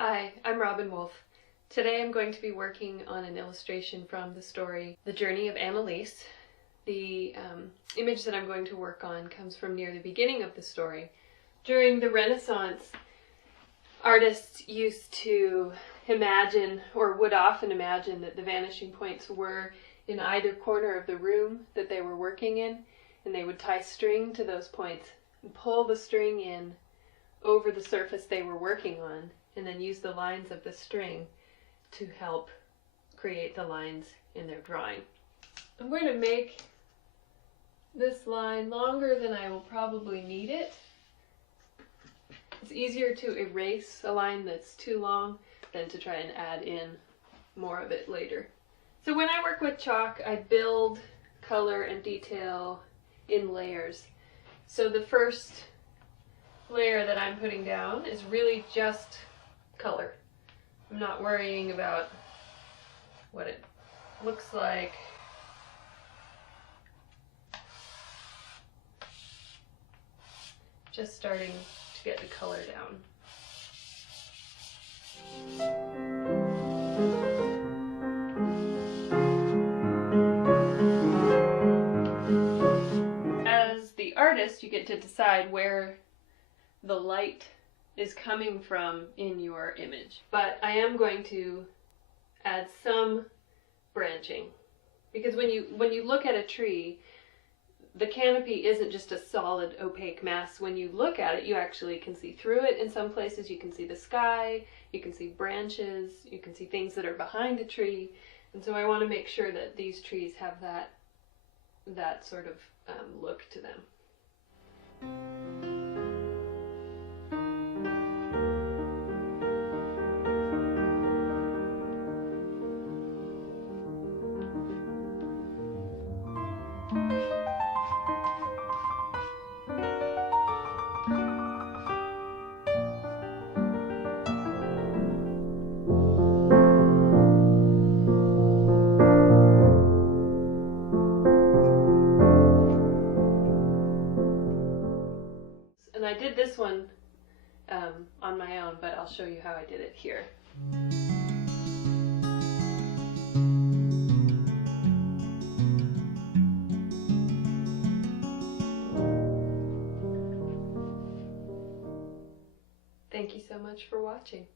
Hi, I'm Robyn Wolfe. Today I'm going to be working on an illustration from the story The Journey of Analise. The image that I'm going to work on comes from near the beginning of the story. During the Renaissance, artists used to imagine, or would often imagine, that the vanishing points were in either corner of the room that they were working in, and they would tie string to those points and pull the string in over the surface they were working on, and then use the lines of the string to help create the lines in their drawing. I'm going to make this line longer than I will probably need it. It's easier to erase a line that's too long than to try and add in more of it later. So when I work with chalk, I build color and detail in layers. So the first layer that I'm putting down is really just color. I'm not worrying about what it looks like. Just starting to get the color down. As the artist, you get to decide where the light is coming from in your image. But I am going to add some branching, because when you look at a tree, the canopy isn't just a solid opaque mass. When you look at it, you actually can see through it. In some places you can see the sky, you can see branches, you can see things that are behind a tree. And so I want to make sure that these trees have that sort of look to them. And I did this one on my own, but I'll show you how I did it here. Thank you so much for watching.